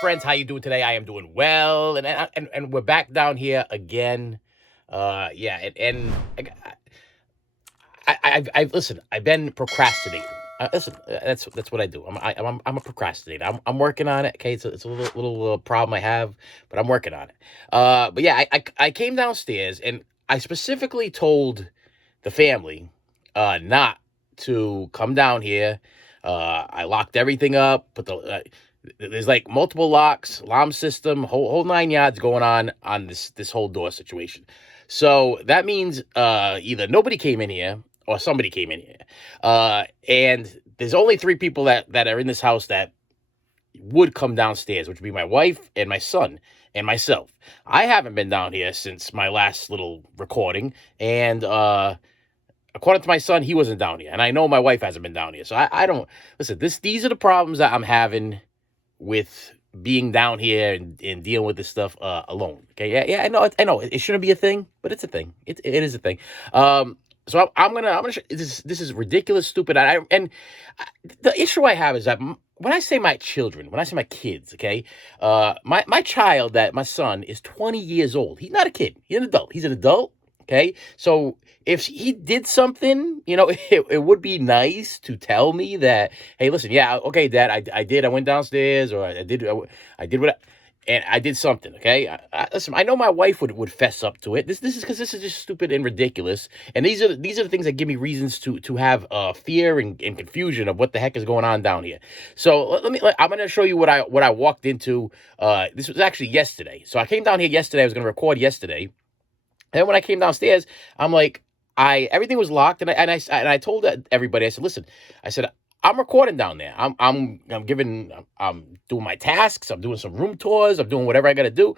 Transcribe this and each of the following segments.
friends? How you doing today? I am doing well, and we're back down here again. Yeah, I listen. I've been procrastinating. Listen, that's what I do. I'm a procrastinator. I'm working on it. Okay, it's a little problem I have, but I'm working on it. But yeah, I came downstairs and I specifically told the family, not to come down here. I locked everything up. There's like multiple locks, alarm system, whole nine yards going on this whole door situation. So that means either nobody came in here or somebody came in here. And there's only three people that are in this house that would come downstairs, which would be my wife and my son and myself. I haven't been down here since my last little recording, and according to my son, he wasn't down here, and I know my wife hasn't been down here. So I don't listen. These are the problems that I'm having with being down here and dealing with this stuff alone. Okay, yeah, I know, it shouldn't be a thing, but it's a thing. It is a thing. So I'm gonna show, this is ridiculous, stupid, the issue I have is that when I say my children, when I say my kids, okay, my child, that my son is 20 years old. He's not a kid. He's an adult. He's an adult. Okay, so if he did something, it would be nice to tell me that, hey, listen, yeah, okay, Dad, I did, I went downstairs, or I did what, and I did something, okay. Listen, I know my wife would fess up to it. This is because this is just stupid and ridiculous, and these are the things that give me reasons to have fear and confusion of what the heck is going on down here. So I'm going to show you what I walked into. This was actually yesterday. So I came down here yesterday. I was going to record yesterday. And when I came downstairs, I'm like, everything was locked, and I told everybody. I said, listen, I said, I'm recording down there. I'm doing my tasks. I'm doing some room tours. I'm doing whatever I got to do.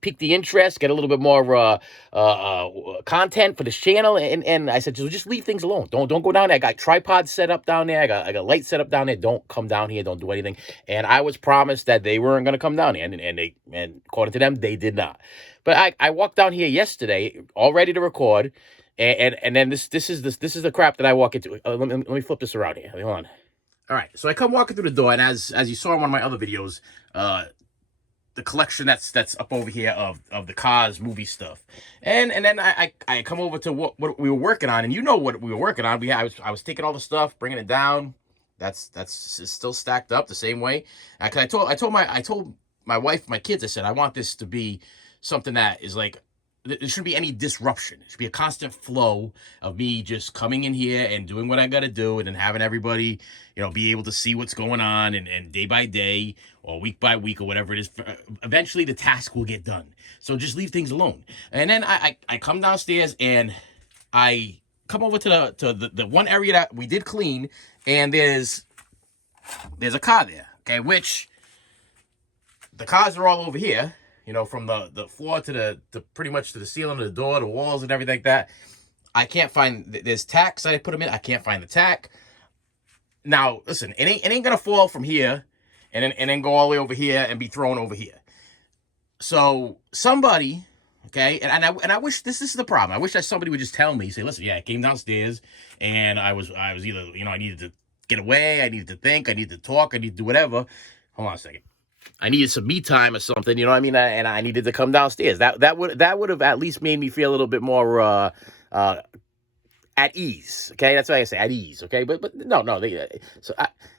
Pique the interest, get a little bit more content for this channel. And I said, just leave things alone. Don't go down there. I got tripods set up down there. I got lights set up down there. Don't come down here. Don't do anything. And I was promised that they weren't going to come down here, and according to them, they did not. But I walked down here yesterday, all ready to record, and then this is the crap that I walk into. Let me flip this around here. Hold on. All right, so I come walking through the door, and as you saw in one of my other videos, the collection that's up over here of the Cars movie stuff, and then I come over to what we were working on, and you know what we were working on. I was taking all the stuff, bringing it down. That's still stacked up the same way. Cause I told my wife, my kids, I said, I want this to be something that is like, there shouldn't be any disruption. It should be a constant flow of me just coming in here and doing what I got to do, and then having everybody, be able to see what's going on, and day by day or week by week or whatever it is. Eventually, the task will get done. So just leave things alone. And then I come downstairs and I come over to the one area that we did clean, and there's a car there. Okay, which the cars are all over here. From the floor to pretty much to the ceiling of the door, the walls and everything like that. I can't find, there's tacks I put them in. I can't find the tack. Now, listen, it ain't gonna fall from here and then go all the way over here and be thrown over here. So somebody, okay, and I wish, this is the problem. I wish that somebody would just tell me, say, listen, yeah, I came downstairs and I was either, I needed to get away, I needed to think, I needed to talk, I needed to do whatever. Hold on a second. I needed some me time or something, you know what I mean? And I needed to come downstairs. That would have at least made me feel a little bit more at ease. Okay, that's what I say, at ease. Okay, but no.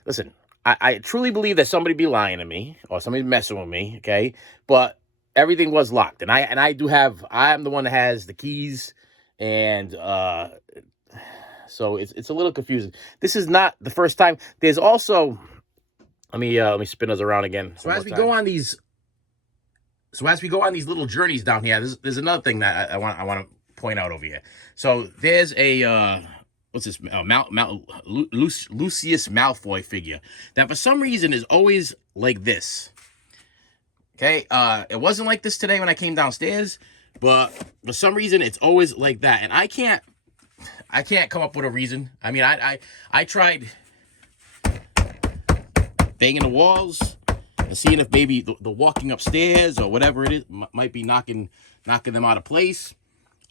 Listen, I truly believe that somebody be lying to me or somebody messing with me. Okay, but everything was locked, and I'm the one that has the keys, and so it's a little confusing. This is not the first time. There's also. Let me spin us around again. So as we go on these little journeys down here, there's another thing that I want to point out over here. So there's a what's this? Lucius Malfoy figure that for some reason is always like this. Okay, it wasn't like this today when I came downstairs, but for some reason it's always like that, and I can't come up with a reason. I mean, I tried banging the walls and seeing if maybe the walking upstairs or whatever it is might be knocking them out of place.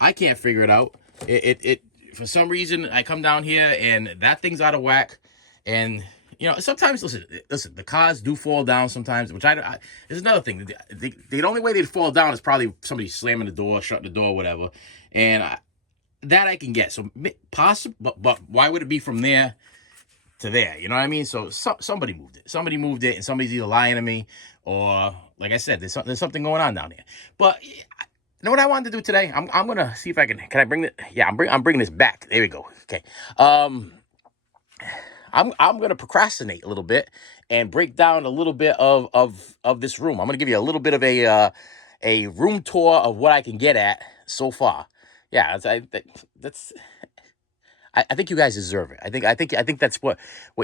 I can't figure it out. It for some reason I come down here and that thing's out of whack, and sometimes listen, the cars do fall down sometimes, which is another thing. The only way they'd fall down is probably somebody slamming the door, shutting the door, whatever, and that I can get. So possible, but why would it be from there to there? You know what I mean? So, somebody moved it. Somebody moved it, and somebody's either lying to me or, like I said, there's something going on down there. But you know what I wanted to do today? I'm gonna see if I can. Can I bring it? Yeah, I'm bringing this back. There we go. Okay. I'm gonna procrastinate a little bit and break down a little bit of this room. I'm gonna give you a little bit of a room tour of what I can get at so far. Yeah, that's I think you guys deserve it. I think that's what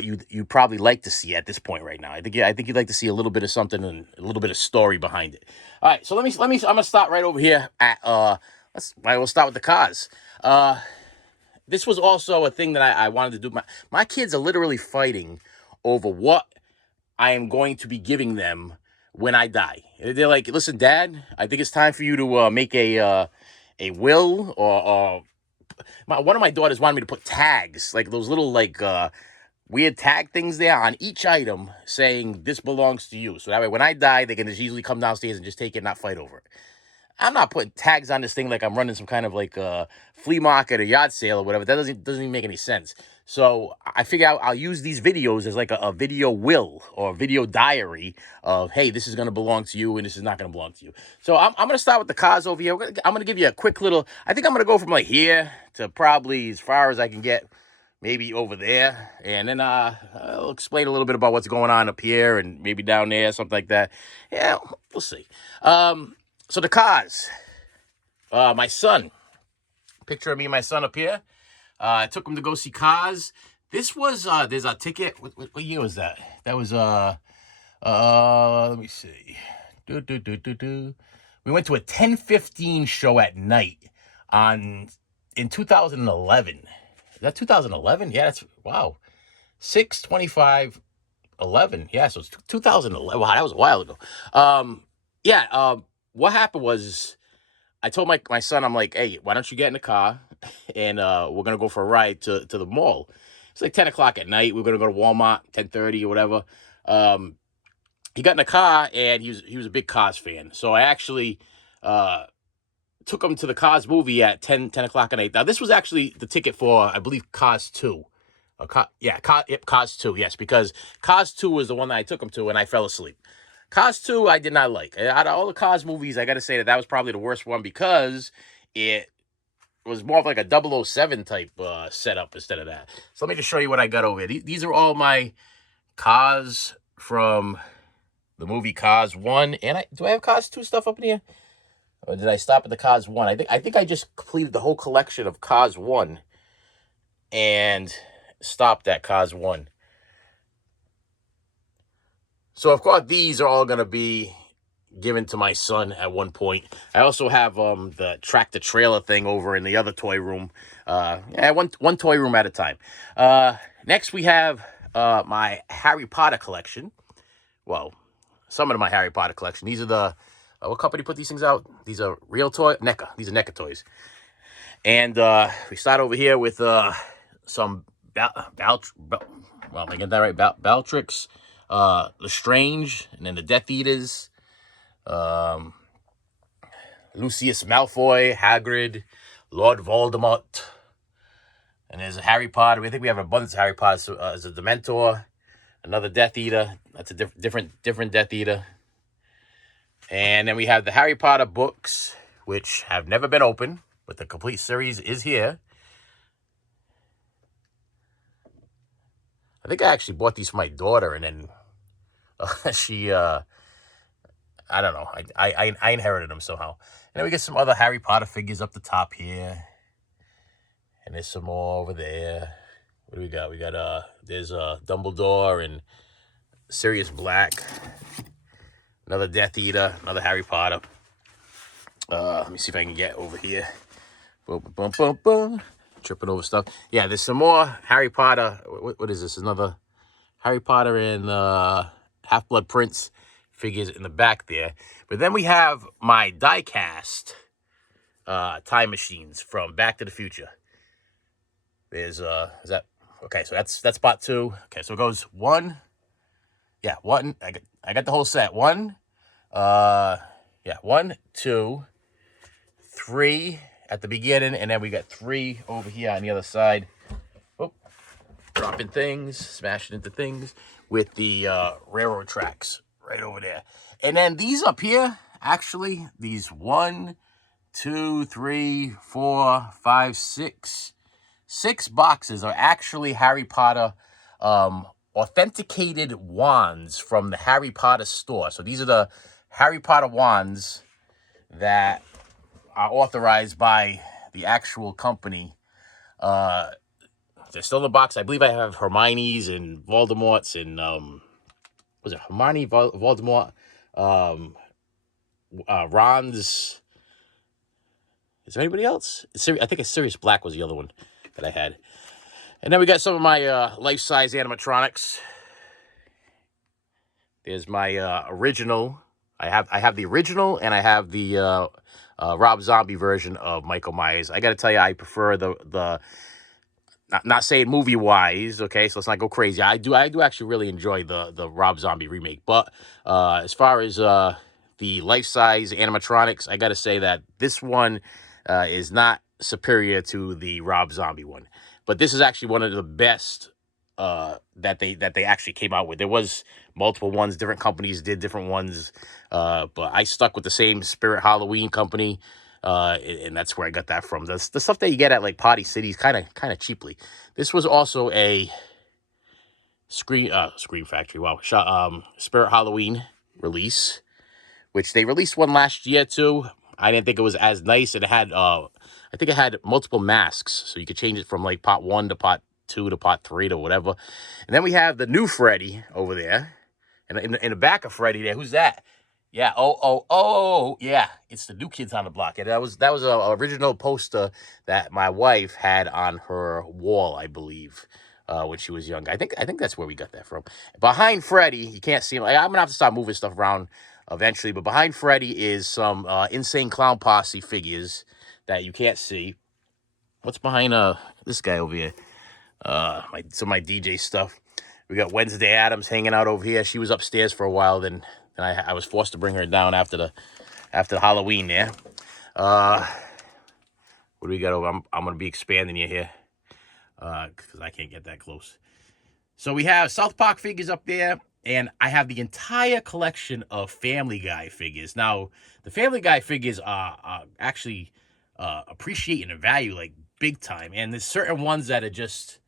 you probably like to see at this point right now. I think you'd like to see a little bit of something and a little bit of story behind it. All right, so I'm gonna start right over here at I will start with the cars. This was also a thing that I wanted to do. My kids are literally fighting over what I am going to be giving them when I die. They're like, listen, Dad, I think it's time for you to make a will, or one of my daughters wanted me to put tags, like those little weird tag things there on each item saying this belongs to you. So that way when I die, they can just easily come downstairs and just take it and not fight over it. I'm not putting tags on this thing like I'm running some kind of flea market or yard sale or whatever. That doesn't even make any sense. So I figure I'll use these videos as like a video will or a video diary of, hey, this is going to belong to you and this is not going to belong to you. So I'm going to start with the cars over here. I'm going to give you a quick little, I think I'm going to go from like here to probably as far as I can get, maybe over there. And then I'll explain a little bit about what's going on up here and maybe down there, something like that. Yeah, we'll see. So the cars, my son, picture of me and my son up here. I took him to go see Cars. This was, there's a ticket. What year was that? That was, let me see. We went to a 10:15 show at night in 2011. Is that 2011? Yeah, that's, wow. 6/25/11. Yeah, so it's 2011. Wow, that was a while ago. What happened was I told my son, I'm like, hey, why don't you get in the car and we're going to go for a ride to the mall. It's like 10 o'clock at night. We're going to go to Walmart, 10:30 or whatever. He got in the car and he was a big Cars fan. So I actually took him to the Cars movie at 10 o'clock at night. Now, this was actually the ticket for, I believe, Cars 2. Cars 2, yes, because Cars 2 was the one that I took him to and I fell asleep. Cars 2, I did not like. Out of all the Cars movies, I got to say that was probably the worst one because it was more of like a 007 type setup instead of that. So let me just show you what I got over here. These are all my Cars from the movie Cars 1. And do I have Cars 2 stuff up in here? Or did I stop at the Cars 1? I think I just completed the whole collection of Cars 1 and stopped at Cars 1. So, of course, these are all going to be given to my son at one point. I also have the tractor-trailer thing over in the other toy room. One toy room at a time. Next, we have my Harry Potter collection. Well, some of my Harry Potter collection. These are the... what company put these things out? These are Real Toy... NECA. These are NECA toys. And we start over here with some... am I getting that right? Bellatrix... Lestrange, and then the Death Eaters, Lucius Malfoy, Hagrid, Lord Voldemort, and there's a Harry Potter. I think we have an abundance of Harry Potter as a Dementor, another Death Eater. That's a different Death Eater. And then we have the Harry Potter books, which have never been opened, but the complete series is here. I think I actually bought these for my daughter, and then she, I don't know. I inherited them somehow. And then we get some other Harry Potter figures up the top here. And there's some more over there. What do we got? We got, there's Dumbledore and Sirius Black. Another Death Eater. Another Harry Potter. Let me see if I can get over here. Boom, boom, boom, boom. Tripping over stuff. Yeah, there's some more Harry Potter. What is this? Another Harry Potter and Half-Blood Prince figures in the back there. But then we have my die-cast time machines from Back to the Future. There's, is that Okay, so that's spot two. Okay, so it goes one. Yeah, one. I got the whole set. One. Yeah, one, two, three at the beginning, and then we got three over here on the other side. Oh, dropping things, smashing into things with the railroad tracks right over there. And then these up here, actually, these one, two, three, four, five, six boxes are actually Harry Potter authenticated wands from the Harry Potter store. So these are the Harry Potter wands that are authorized by the actual company. They're still in the box. I believe I have Hermione's and Voldemort's and was it Hermione, Voldemort, Ron's. Is there anybody else? I think Sirius Black was the other one that I had. And then we got some of my life-size animatronics. There's my original. I have the original, and I have the Rob Zombie version of Michael Myers. I got to tell you, I prefer the not saying movie wise, okay, so let's not go crazy. I do actually really enjoy the Rob Zombie remake, but as far as the life size animatronics, I got to say that this one is not superior to the Rob Zombie one, but this is actually one of the best that they actually came out with. There was multiple ones, different companies did different ones, but I stuck with the same Spirit Halloween company. And that's where I got that from. The stuff that you get at like Party Cities, kind of cheaply. This was also a Scream Factory. Wow, Spirit Halloween release, which they released one last year too. I didn't think it was as nice. It had I think it had multiple masks, so you could change it from like pot one to pot two to pot three to whatever. And then we have the new Freddy over there, and in the back of Freddy there, who's that? Yeah. Oh. Yeah. It's the New Kids on the Block. And that was a original poster that my wife had on her wall, I believe, when she was young. I think that's where we got that from. Behind Freddy, you can't see him. I'm gonna have to start moving stuff around eventually. But behind Freddy is some Insane Clown Posse figures that you can't see. What's behind this guy over here? My DJ stuff. We got Wednesday Adams hanging out over here. She was upstairs for a while, then I was forced to bring her down after the Halloween there. What do we got over? I'm gonna be expanding you here, because I can't get that close. So we have South Park figures up there, and I have the entire collection of Family Guy figures. Now, the Family Guy figures are actually appreciating the value like big time, and there's certain ones that are just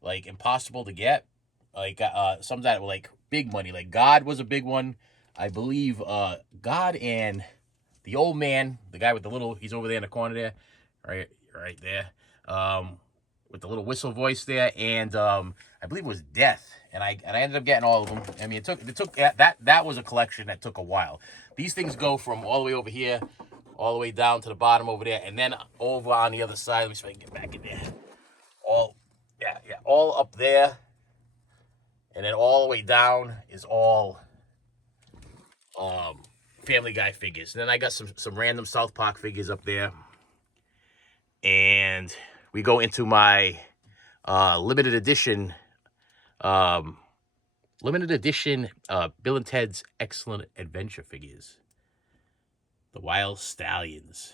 like impossible to get. Like some that were like big money. Like God was a big one. I believe God and the old man, the guy with the little, he's over there in the corner there, right there, with the little whistle voice there, and I believe it was Death, and I ended up getting all of them. I mean, it took that was a collection that took a while. These things go from all the way over here, all the way down to the bottom over there, and then over on the other side. Let me see if I can get back in there. All up there, and then all the way down is all Family Guy figures. And then I got some random South Park figures up there. And we go into my limited edition Bill and Ted's Excellent Adventure figures. The Wild Stallions.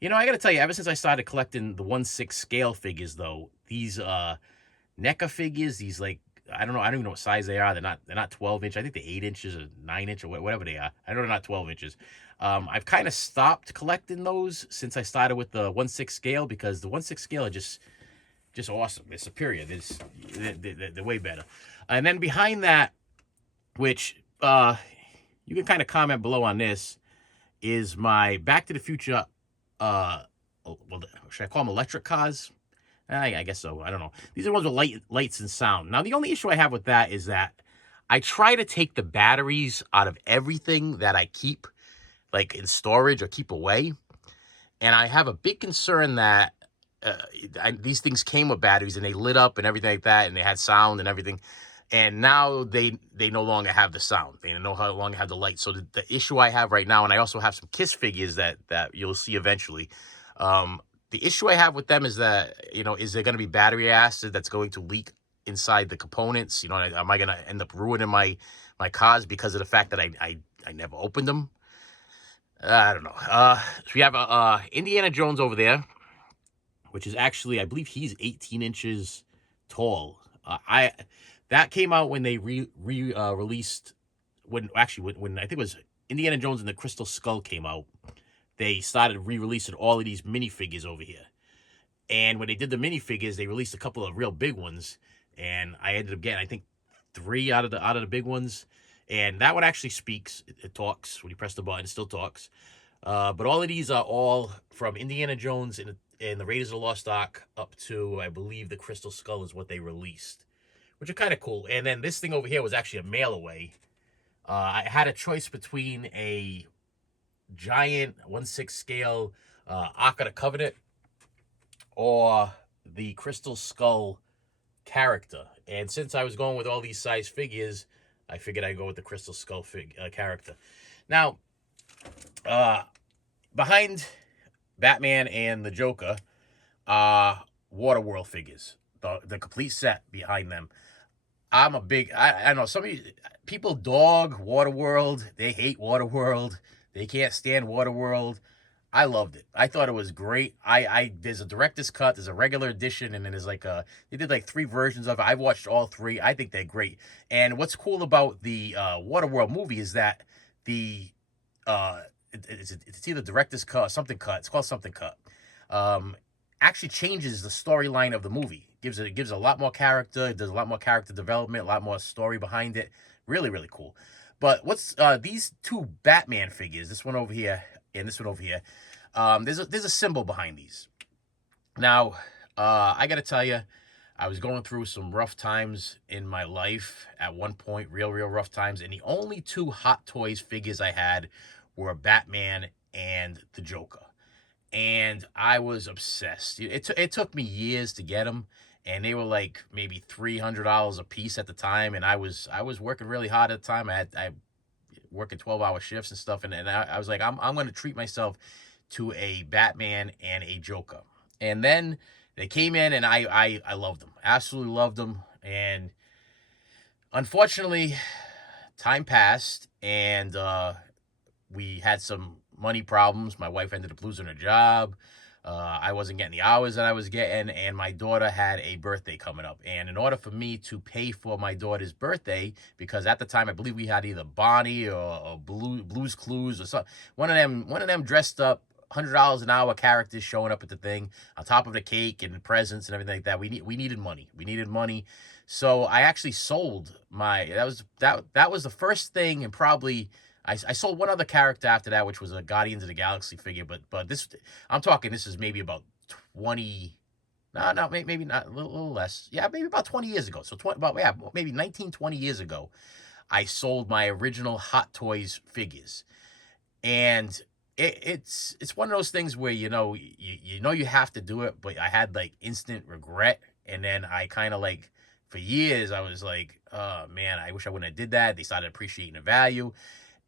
You know, I got to tell you, ever since I started collecting the 1/6 scale figures, though, these NECA figures, these like, I don't even know what size they are. They're not 12 inch. I think they're 8 inches or 9 inch or whatever they are. I know they're not 12 inches. I've kind of stopped collecting those since I started with the 1/6 scale, because the 1/6 scale are just awesome. They're superior. They're way better. And then behind that, which you can kind of comment below on this, is my Back to the Future. Well, should I call them electric cars? I guess so. I don't know. These are ones with lights and sound. Now, the only issue I have with that is that I try to take the batteries out of everything that I keep, like in storage or keep away. And I have a big concern that these things came with batteries and they lit up and everything like that, and they had sound and everything. And now they no longer have the sound. They no longer have the light. So the issue I have right now, and I also have some Kiss figures that you'll see eventually. The issue I have with them is that, is there going to be battery acid that's going to leak inside the components? Am I going to end up ruining my cars because of the fact that I never opened them? I don't know. So we have Indiana Jones over there, which is actually, I believe he's 18 inches tall. I That came out when they released, when I think it was Indiana Jones and the Crystal Skull came out. They started re-releasing all of these minifigures over here. And when they did the minifigures, they released a couple of real big ones, and I ended up getting, I think, 3 out of the big ones. And that one actually speaks. It talks when you press the button. It still talks. But all of these are all from Indiana Jones and the Raiders of the Lost Ark up to, I believe, the Crystal Skull is what they released, which are kind of cool. And then this thing over here was actually a mail away. I had a choice between a giant 1/6 scale Ark of the Covenant or the Crystal Skull character. And since I was going with all these size figures, I figured I'd go with the Crystal Skull character. Now, behind Batman and the Joker are Waterworld figures, the complete set behind them. I'm a big, I know some of you, people dog Waterworld. They hate Waterworld. They can't stand Waterworld. I loved it. I thought it was great. There's a director's cut, there's a regular edition, and then there's they did like 3 versions of it. I've watched all 3. I think they're great. And what's cool about the Waterworld movie is that the it's either director's cut or something cut. It's called something cut. Actually changes the storyline of the movie. It gives a lot more character. It does a lot more character development, a lot more story behind it. Really, really cool. But what's these 2 Batman figures? This one over here and this one over here. There's a symbol behind these. Now, I gotta tell you, I was going through some rough times in my life at one point, real rough times, and the only 2 Hot Toys figures I had were Batman and the Joker. And I was obsessed. It took me years to get them, and they were like maybe $300 a piece at the time. And I was working really hard at the time. I working 12-hour shifts and stuff, and I was like, I'm going to treat myself to a Batman and a Joker. And then they came in, and I loved them, absolutely loved them. And unfortunately, time passed, and we had some money problems. My wife ended up losing her job. I wasn't getting the hours that I was getting, and my daughter had a birthday coming up. And in order for me to pay for my daughter's birthday, because at the time I believe we had either Bonnie or Blue's Clues or something, one of them dressed up $100 an hour characters showing up at the thing on top of the cake and presents and everything like that. We needed money. We needed money. So I actually sold that was the first thing, and probably I sold one other character after that, which was a Guardians of the Galaxy figure. But this, I'm talking, this is maybe about 20, no, maybe not, a little less. Yeah, maybe about 20 years ago. So maybe 19, 20 years ago, I sold my original Hot Toys figures. And it's one of those things where, you know you have to do it, but I had like instant regret. And then I kind of like, for years, I was like, oh man, I wish I wouldn't have did that. They started appreciating the value.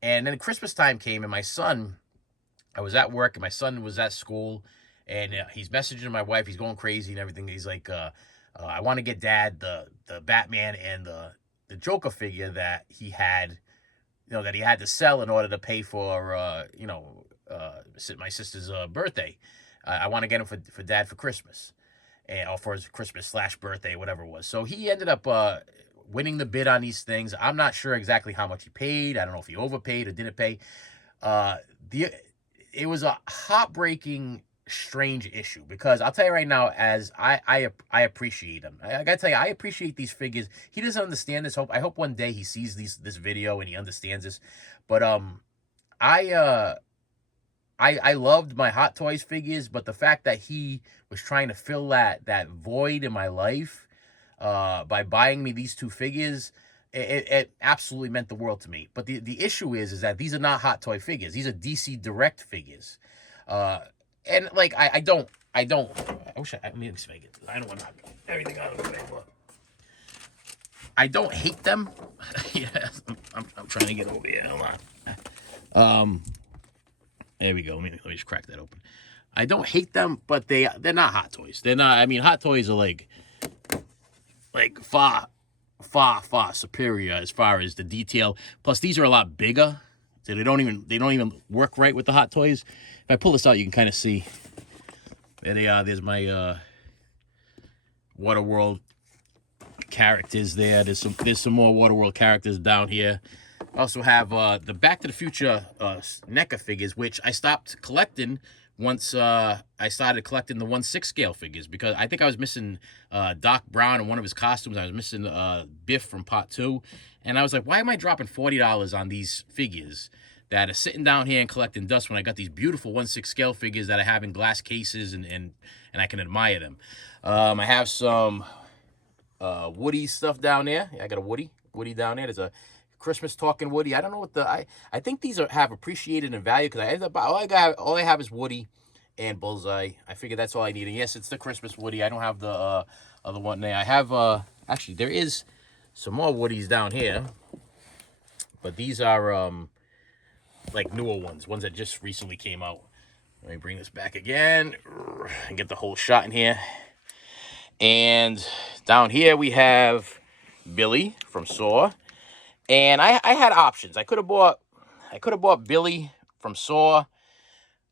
And then Christmas time came, and I was at work, and my son was at school, and he's messaging my wife. He's going crazy and everything. He's like, I want to get Dad the Batman and the Joker figure that he had, that he had to sell in order to pay for, my sister's birthday. I want to get him for Dad for Christmas, or for his Christmas/birthday, whatever it was. So he ended up winning the bid on these things. I'm not sure exactly how much he paid. I don't know if he overpaid or didn't pay. It was a heartbreaking, strange issue, because I'll tell you right now, as I appreciate him. I gotta tell you, I appreciate these figures. He doesn't understand this. I hope one day he sees this video and he understands this. But I loved my Hot Toys figures, but the fact that he was trying to fill that void in my life by buying me these 2 figures, it absolutely meant the world to me. But the issue is that these are not Hot Toy figures. These are DC Direct figures. And like, I wish let me make it. I don't want to knock everything out of the way, but I don't hate them. Yeah, I'm trying to get over here. Hold on. There we go. Let me just crack that open. I don't hate them, but they're not Hot Toys. They're not. I mean, Hot Toys are like far superior as far as the detail. Plus, these are a lot bigger, so they don't even work right with the Hot Toys. If I pull this out, you can kind of see. There they are. There's my Waterworld characters there. There's some more Waterworld characters down here. I also have the Back to the Future NECA figures, which I stopped collecting once I started collecting the 1/6 scale figures, because I think I was missing Doc Brown in one of his costumes. I was missing Biff from Part 2. And I was like, why am I dropping $40 on these figures that are sitting down here and collecting dust when I got these beautiful 1/6 scale figures that I have in glass cases and I can admire them. I have some Woody stuff down there. I got a Woody down there. There's a Christmas talking Woody. I don't know what I think these have appreciated in value, because I ended up all I have is Woody and Bullseye. I figured that's all I need. And yes, it's the Christmas Woody. I don't have the other one there. I have actually there is some more Woodies down here, but these are like newer ones that just recently came out. Let me bring this back again and get the whole shot in here. And down here we have Billy from Saw. And I had options. I could have bought Billy from Saw.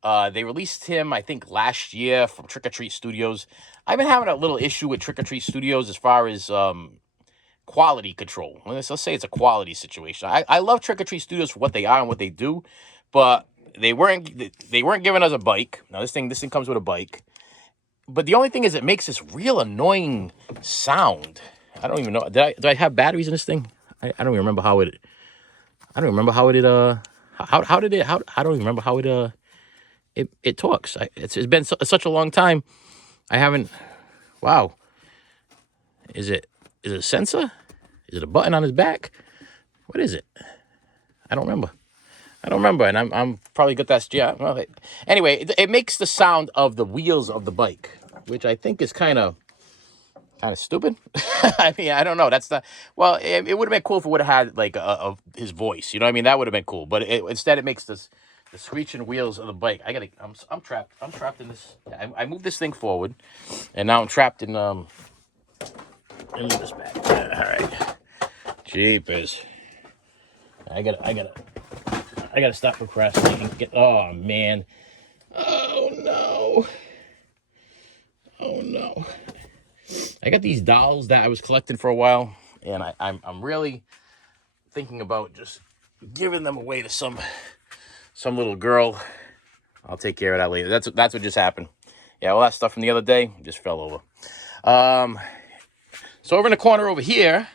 They released him, I think, last year from Trick or Treat Studios. I've been having a little issue with Trick or Treat Studios as far as quality control. Let's say it's a quality situation. I love Trick or Treat Studios for what they are and what they do, but they weren't giving us a bike. Now this thing comes with a bike. But the only thing is, it makes this real annoying sound. I don't even know. Do I have batteries in this thing? I don't even remember how it. I don't remember how it. How did it? I don't even remember how it talks. It's been such a long time. I haven't. Wow. Is it a sensor? Is it a button on his back? What is it? I don't remember. And I'm probably got that. Yeah. Well, anyway, it makes the sound of the wheels of the bike, which I think is kind of stupid. I mean, I don't know. That's the well. It would have been cool if it would have had like his voice. You know what I mean? That would have been cool. But instead, it makes the screeching wheels of the bike. I'm trapped. I'm trapped in this. I moved this thing forward, and now I'm trapped in Let me move this back. All right. Jeepers. I gotta stop procrastinating. Oh man. Oh no. I got these dolls that I was collecting for a while, and I'm really thinking about just giving them away to some little girl. I'll take care of that later. That's what just happened. Yeah, all that stuff from the other day just fell over. So over in the corner over here,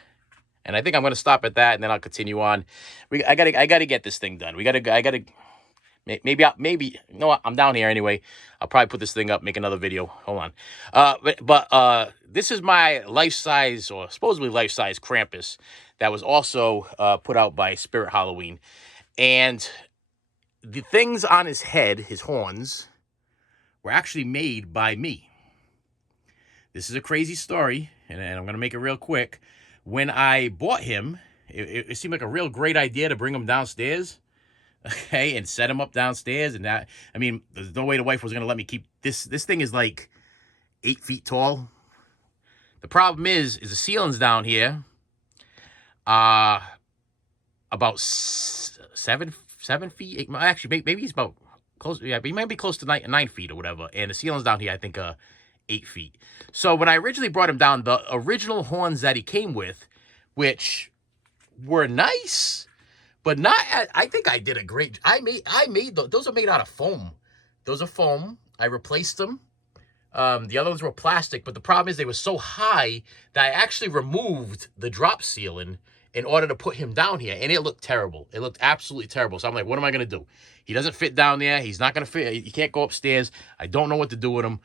and I think I'm gonna stop at that, and then I'll continue on. I gotta get this thing done. Maybe you know what? I'm down here anyway. I'll probably put this thing up, make another video. Hold on. But this is my life-size, or supposedly life-size, Krampus that was also put out by Spirit Halloween. And the things on his head, his horns, were actually made by me. This is a crazy story, and I'm going to make it real quick. When I bought him, it seemed like a real great idea to bring him downstairs. Okay, and set him up downstairs, and that, I mean, there's no way the wife was gonna let me keep this. This thing is like 8 feet tall. The problem is the ceiling's down here, about 7 feet. 8, actually, maybe he's about close. Yeah, but he might be close to 9 feet or whatever. And the ceiling's down here, I think, 8 feet. So when I originally brought him down, the original horns that he came with, which were nice. But not. I think I did a great. I made those are made out of foam. Those are foam. I replaced them. The other ones were plastic. But the problem is they were so high that I actually removed the drop ceiling in order to put him down here, and it looked terrible. It looked absolutely terrible. So I'm like, what am I gonna do? He doesn't fit down there. He's not gonna fit. He can't go upstairs. I don't know what to do with him,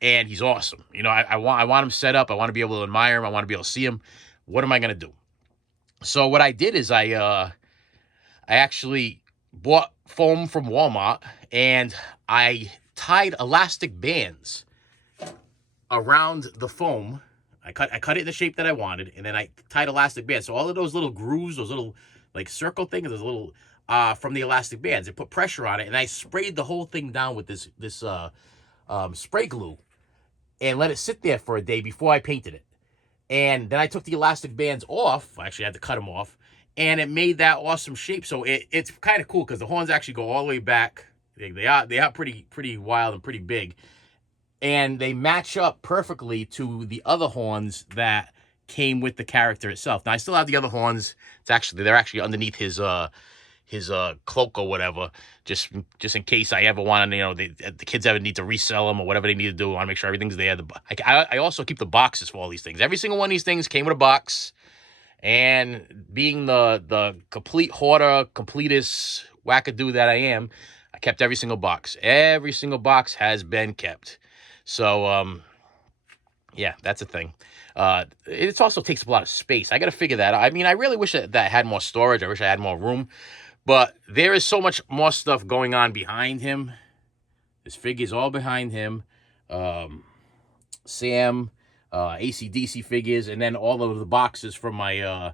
and he's awesome. You know, I want him set up. I want to be able to admire him. I want to be able to see him. What am I gonna do? So what I did is I actually bought foam from Walmart, and I tied elastic bands around the foam. I cut it in the shape that I wanted, and then I tied elastic bands. So all of those little grooves, those little like circle things, those little from the elastic bands, it put pressure on it, and I sprayed the whole thing down with this spray glue and let it sit there for a day before I painted it. And then I took the elastic bands off. Actually, I had to cut them off. And it made that awesome shape. So it's kind of cool because the horns actually go all the way back. They are pretty wild and pretty big. And they match up perfectly to the other horns that came with the character itself. Now I still have the other horns. They're actually underneath his cloak or whatever, just in case I ever want to, the kids ever need to resell them or whatever they need to do. I want to make sure everything's there. I also keep the boxes for all these things. Every single one of these things came with a box. And being the complete hoarder, completist wackadoo that I am, I kept every single box. Every single box has been kept. So yeah, that's a thing. It also takes up a lot of space. I got to figure that out. I mean, I really wish that I had more storage. I wish I had more room. But there is so much more stuff going on behind him. His figure's all behind him. Sam, AC/DC figures, and then all of the boxes from my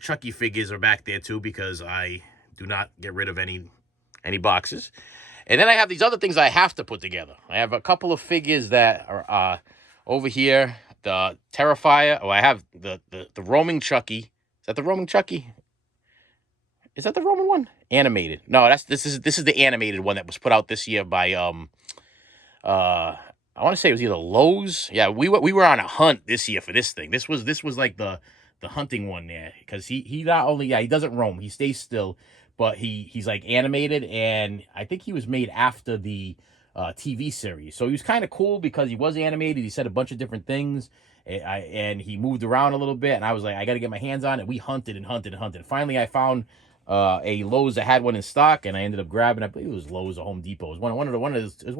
Chucky figures are back there too, because I do not get rid of any boxes. And then I have these other things I have to put together. I have a couple of figures that are over here. The Terrifier. Oh, I have the roaming Chucky. Is that the roaming Chucky? Is that the Roman one? Animated. No, this is the animated one that was put out this year by I want to say it was either Lowe's. Yeah, we were on a hunt this year for this thing. This was like the hunting one there, because he not only, he doesn't roam, he stays still, but he's like animated, and I think he was made after the TV series. So he was kind of cool because he was animated. He said a bunch of different things, and he moved around a little bit, and I was like, I got to get my hands on it. We hunted and hunted and hunted. Finally, I found a Lowe's that had one in stock, and I ended up grabbing. I believe it was Lowe's or Home Depot. It was one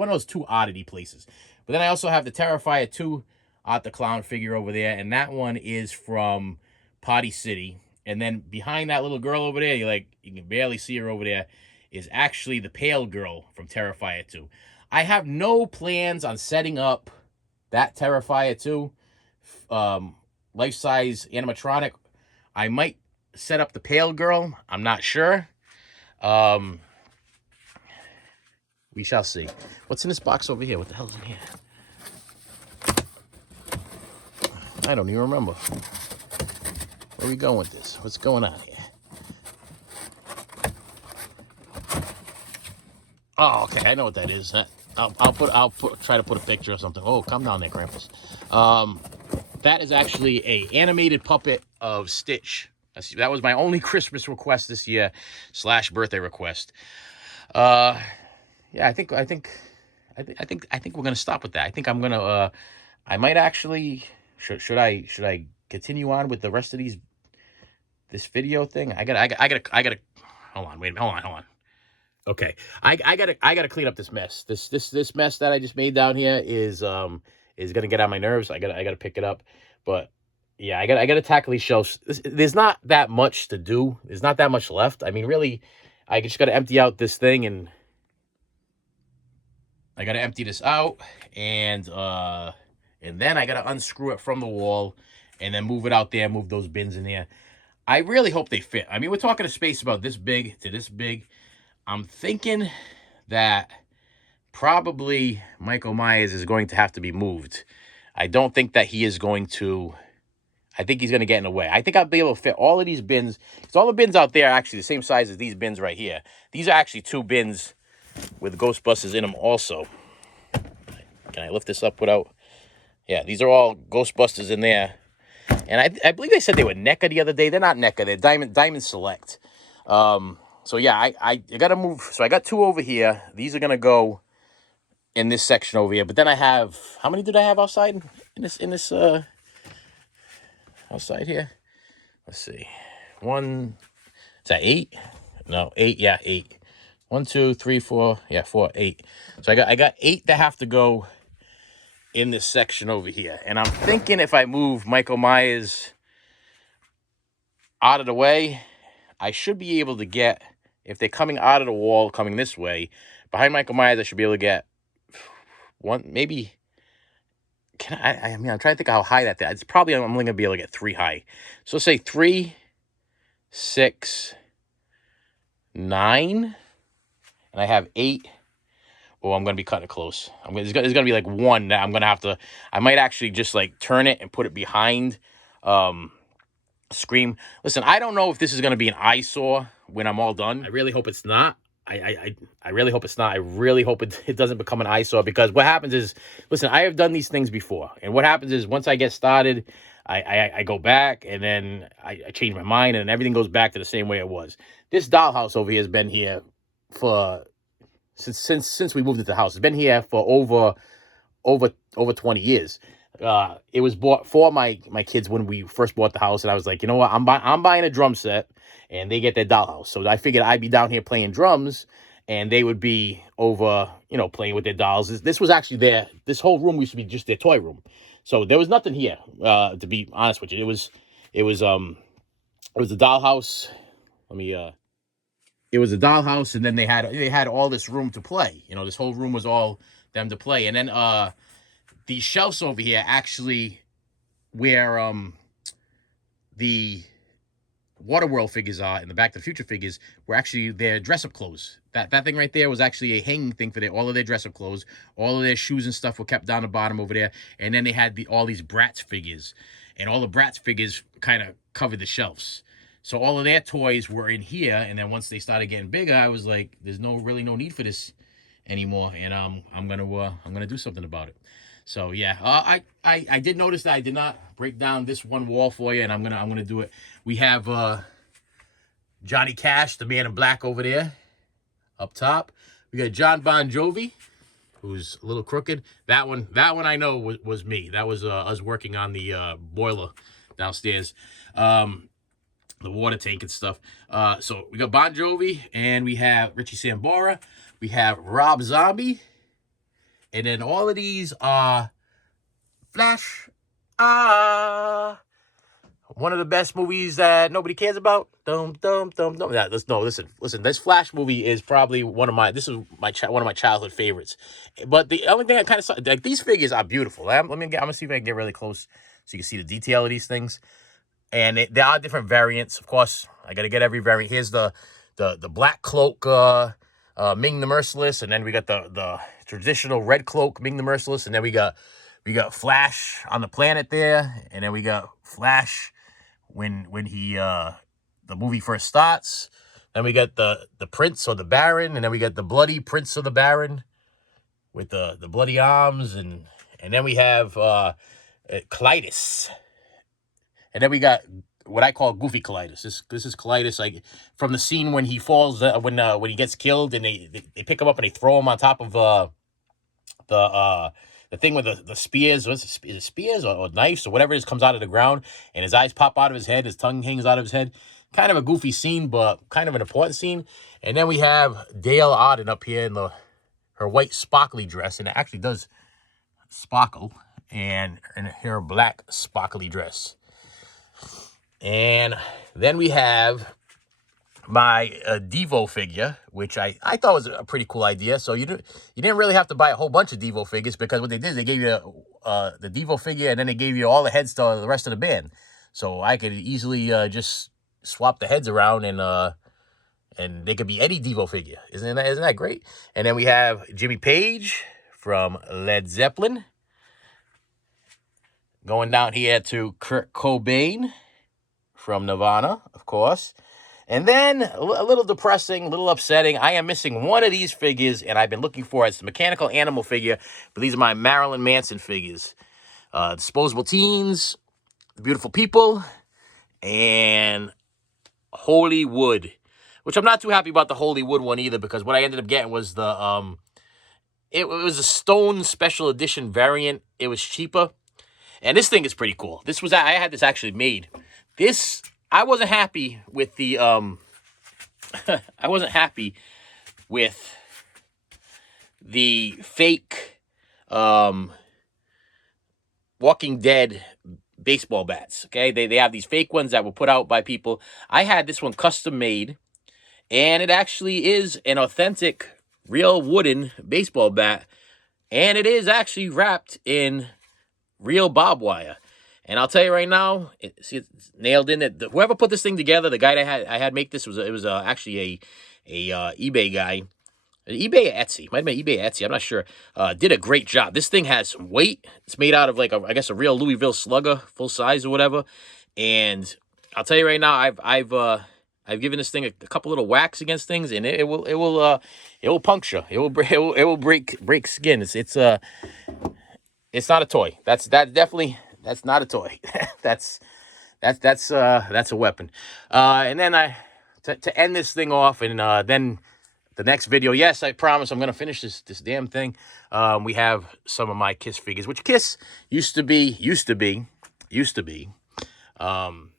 of those two oddity places. But then I also have the Terrifier 2 Art the Clown figure over there, and that one is from Potty City. And then behind that little girl over there, you can barely see her over there, is actually the pale girl from Terrifier 2. I have no plans on setting up that Terrifier 2 life-size animatronic. I might set up the pale girl. I'm not sure. We shall see. What's in this box over here? What the hell's in here? I don't even remember. Where are we going with this? What's going on here? Oh, okay. I know what that is. I'll try to put a picture or something. Oh, calm down there, Krampus. That is actually a animated puppet of Stitch. That was my only Christmas request this year / birthday request. Yeah, I think we're gonna stop with that. I think I'm gonna I might actually should I continue on with the rest of this video thing? I gotta hold on. Okay, I gotta clean up this mess. This mess that I just made down here is gonna get on my nerves. I gotta pick it up, but yeah, I gotta tackle these shelves. There's not that much to do. There's not that much left. I mean, really, I just gotta empty out this thing, and I gotta empty this out, and then I gotta unscrew it from the wall, and then move it out there, move those bins in there. I really hope they fit. I mean, we're talking a space about this big to this big. I'm thinking that probably Michael Myers is going to have to be moved. I don't think that he is going to. I think he's going to get in the way. I think I'll be able to fit all of these bins. Because all the bins out there are actually the same size as these bins right here. These are actually 2 bins with Ghostbusters in them also. Can I lift this up without? Yeah, these are all Ghostbusters in there. And I believe they said they were NECA the other day. They're not NECA. They're Diamond Select. So yeah, I got to move. So I got 2 over here. These are going to go in this section over here. But then I have, how many did I have outside in this outside here? Let's see. 1, is that 8? No, 8. Yeah, 8. 1, 2, 3, 4. Yeah, 4, 8. So I got 8 that have to go in this section over here. And I'm thinking if I move Michael Myers out of the way, I should be able to get, if they're coming out of the wall, coming this way, behind Michael Myers, I should be able to get 1, maybe. I mean, I'm trying to think of how high that is. It's probably, I'm only going to be able to get 3 high. So let's say 3, 6, 9, and I have 8. or I'm gonna be cutting it close. There's gonna be like one that I'm gonna have to. I might actually just like turn it and put it behind Scream. Listen, I don't know if this is gonna be an eyesore when I'm all done. I really hope it's not. I really hope it's not. I really hope it doesn't become an eyesore, because what happens is, listen, I have done these things before, and what happens is once I get started, I go back, and then I change my mind, and everything goes back to the same way it was. This dollhouse over here has been here for since we moved into the house. It's been here for over 20 years. It was bought for my kids when we first bought the house, and I was like, you know what, I'm buying a drum set, and they get their dollhouse. So I figured I'd be down here playing drums, and they would be over, playing with their dolls. This was actually this whole room used to be just their toy room. So there was nothing here, to be honest with you. It was the dollhouse. Let me It was a dollhouse, and then they had all this room to play. This whole room was all them to play. And then these shelves over here actually where the Waterworld figures are, and the Back to the Future figures were actually their dress-up clothes. That thing right there was actually a hanging thing for all of their dress-up clothes. All of their shoes and stuff were kept down the bottom over there. And then they had all these Bratz figures, and all the Bratz figures kind of covered the shelves. So all of their toys were in here, and then once they started getting bigger, I was like, "There's really no need for this anymore," and I'm gonna do something about it. So yeah, I did notice that I did not break down this one wall for you, and I'm gonna do it. We have Johnny Cash, the Man in Black, over there up top. We got John Bon Jovi, who's a little crooked. That one I know was me. That was us working on the boiler downstairs. The water tank and stuff. So we got Bon Jovi, and we have Richie Sambora. We have Rob Zombie. And then all of these are Flash. One of the best movies that nobody cares about. Dum dum dum dum. Yeah, listen. This Flash movie is probably one of my childhood favorites. But the only thing I kind of like, these figures are beautiful. I'm gonna see if I can get really close so you can see the detail of these things. And there are different variants, of course. I got to get every variant. Here's the black cloak, Ming the Merciless, and then we got the traditional red cloak, Ming the Merciless, and then we got Flash on the planet there, and then we got Flash when he the movie first starts. Then we got the Prince or the Baron, and then we got the bloody Prince or the Baron with the bloody arms, and then we have Clytus. And then we got what I call Goofy Colitis. This is Colitis, like from the scene when he falls, when he gets killed, and they pick him up and they throw him on top of the thing with the spears. Is it spears or knives or whatever it is, comes out of the ground, and his eyes pop out of his head, his tongue hangs out of his head. Kind of a goofy scene, but kind of an important scene. And then we have Dale Arden up here in her white sparkly dress, and it actually does sparkle, and her black sparkly dress. And then we have my Devo figure, which I thought was a pretty cool idea. So you didn't really have to buy a whole bunch of Devo figures, because what they did is they gave you the Devo figure, and then they gave you all the heads to the rest of the band. So I could easily just swap the heads around, and they could be any Devo figure. Isn't that great? And then we have Jimmy Page from Led Zeppelin, going down here to Kurt Cobain from Nirvana, of course. And then, a little depressing, a little upsetting, I am missing one of these figures, and I've been looking for it. It's a mechanical animal figure, but these are my Marilyn Manson figures. Disposable Teens, The Beautiful People, and Holy Wood, which I'm not too happy about the Holy Wood one either, because what I ended up getting was it was a stone special edition variant. It was cheaper. And this thing is pretty cool. I had this actually made. I wasn't happy with the I wasn't happy with the fake Walking Dead baseball bats. Okay, they have these fake ones that were put out by people. I had this one custom made, and it actually is an authentic, real wooden baseball bat, and it is actually wrapped in real barbed wire. And I'll tell you right now, it's nailed in. That whoever put this thing together, the guy that I had make this, it was actually a eBay guy. eBay or Etsy. Might have been eBay or Etsy. I'm not sure. Did a great job. This thing has some weight. It's made out of like I guess a real Louisville Slugger, full size or whatever. And I'll tell you right now, I've given this thing a couple little whacks against things, and it will puncture. It will break skin. It's not a toy. That's not a toy. That's a weapon. And then to end this thing off, and then the next video. Yes, I promise I'm gonna finish this damn thing. We have some of my Kiss figures, which Kiss um,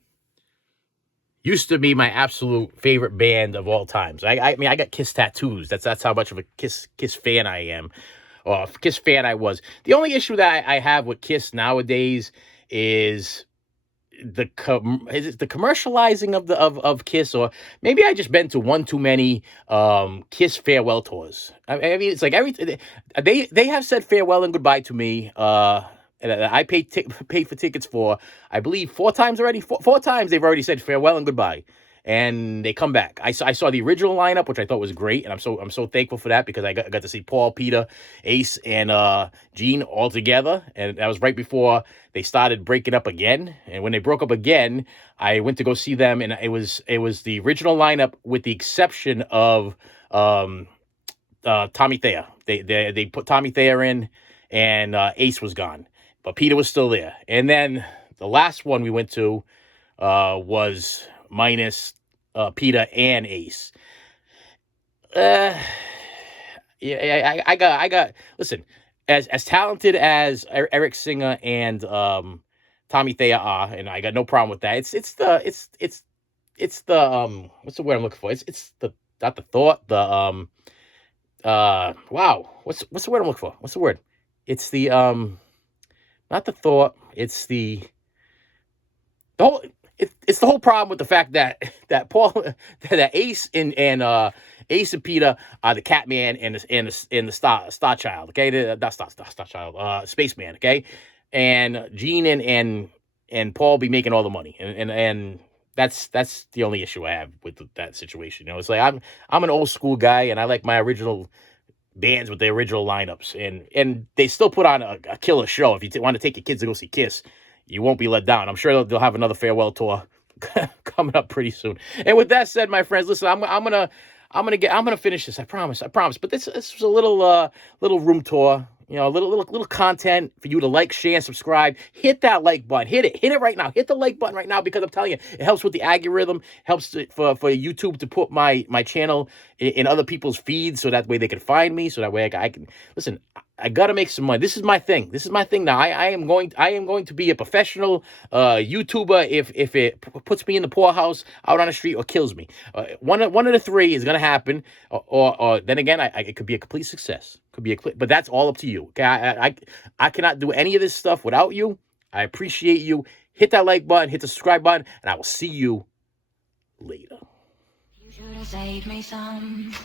used to be my absolute favorite band of all times. I mean, I got Kiss tattoos. That's how much of a Kiss fan I am, or Kiss fan I was. The only issue that I have with Kiss nowadays is is it the commercializing of Kiss, or maybe I just been to one too many Kiss farewell tours. I mean, it's like they have said farewell and goodbye to me. And I paid for tickets for, I believe, 4 times already. Four times they've already said farewell and goodbye, and they come back. I saw the original lineup, which I thought was great, and I'm so thankful for that, because I got to see Paul, Peter, Ace, and Gene all together, and that was right before they started breaking up again. And when they broke up again, I went to go see them, and it was the original lineup with the exception of Tommy Thayer. They put Tommy Thayer in, and Ace was gone, but Peter was still there. And then the last one we went to was minus Peter and Ace. Yeah, I got. Listen, as talented as Eric Singer and Tommy Thayer are, and I got no problem with that. It's the what's the word I'm looking for? It's the not the thought, the wow, what's the word I'm looking for? What's the word? It's the not the thought, it's the whole. It's the whole problem with the fact that Paul, that Ace and Ace and Peter are the Catman and the Star Child, okay? Not Star Child, Spaceman, okay? And Gene and Paul be making all the money, and that's the only issue I have with that situation. You know, it's like I'm an old school guy, and I like my original bands with the original lineups, and they still put on a killer show. If you want to take your kids to go see Kiss, you won't be let down. I'm sure they'll have another farewell tour coming up pretty soon. And with that said, my friends, listen, I'm gonna finish this. I promise. But this was a little room tour. You know, a little content for you to like, share, and subscribe. Hit that like button. Hit it right now. Hit the like button right now, because I'm telling you, it helps with the algorithm. Helps for YouTube to put my channel in other people's feeds, so that way they can find me. So that way I can listen. I gotta make some money. This is my thing. Now. I am going to be a professional YouTuber if it puts me in the poorhouse out on the street or kills me. One of the three is gonna happen, or then again, it could be a complete success. But that's all up to you. Okay, I cannot do any of this stuff without you. I appreciate you. Hit that like button, hit the subscribe button, and I will see you later. You should have saved me some.